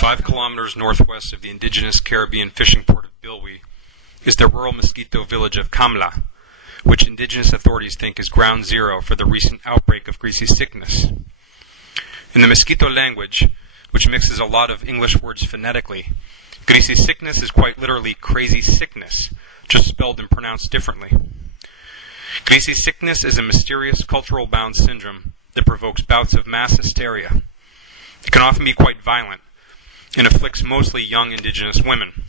5 kilometers northwest of the indigenous Caribbean fishing port of Bilwi is the rural Miskito village of Kamla, which indigenous authorities think is ground zero for the recent outbreak of Grisi Siknis. In the Miskito language, which mixes a lot of English words phonetically, Grisi Siknis is quite literally crazy sickness, just spelled and pronounced differently. Grisi Siknis is a mysterious cultural bound syndrome that provokes bouts of mass hysteria. It can often be quite violent and afflicts mostly young indigenous women.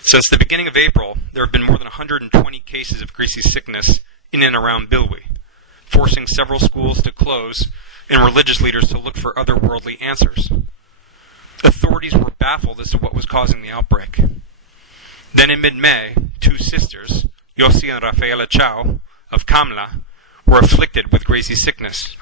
Since the beginning of April, there have been more than 120 cases of Grisi Siknis in and around Bilwi, forcing several schools to close and religious leaders to look for otherworldly answers. Authorities were baffled as to what was causing the outbreak. Then in mid-May, 2 sisters, Yossi and Rafaela Chao, of Kamla, were afflicted with Grisi Siknis.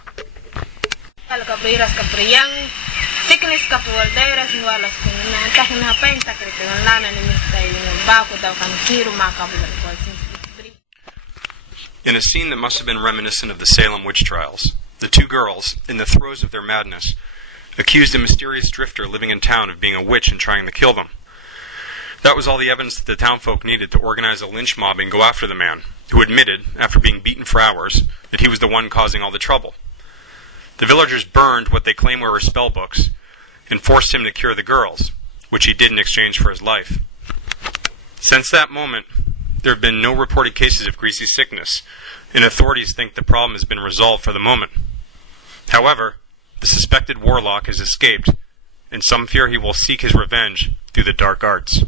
In a scene that must have been reminiscent of the Salem witch trials, the 2 girls, in the throes of their madness, accused a mysterious drifter living in town of being a witch and trying to kill them. That was all the evidence that the townfolk needed to organize a lynch mob and go after the man, who admitted, after being beaten for hours, that he was the one causing all the trouble. The villagers burned what they claim were his spell books, and forced him to cure the girls, which he did in exchange for his life. Since that moment, there have been no reported cases of Grisi Siknis, and authorities think the problem has been resolved for the moment. However, the suspected warlock has escaped, and some fear he will seek his revenge through the dark arts.